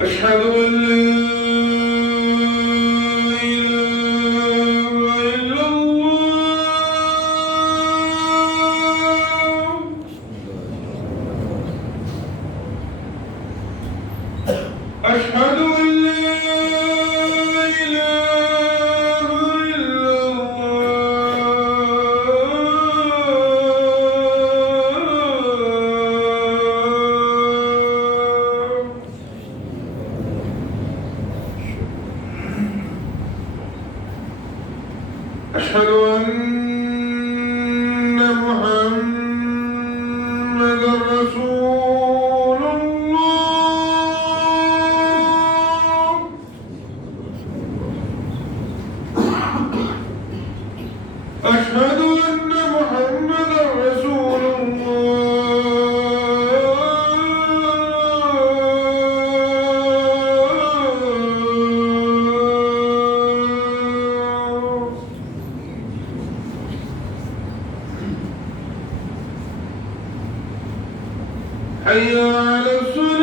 أشهد أن لا إله إلا الله. أشهد أن لا إله إلا الله. أشهد أن محمدًا رسول الله. أشهد أن محمدًا رسول الله. حي على الصلاة.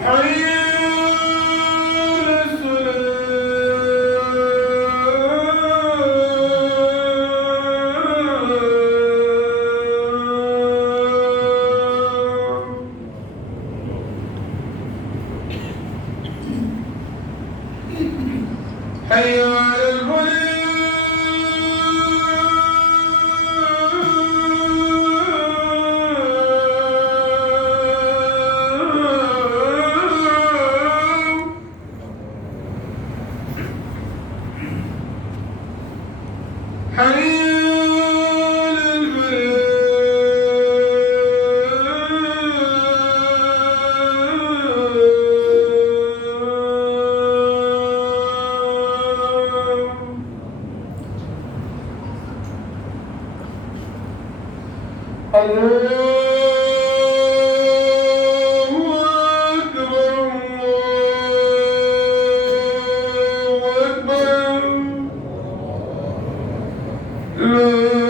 حي على الصلاة. حي على الفلاح. حي على الفلاح. الله أكبر، الله أكبر. لا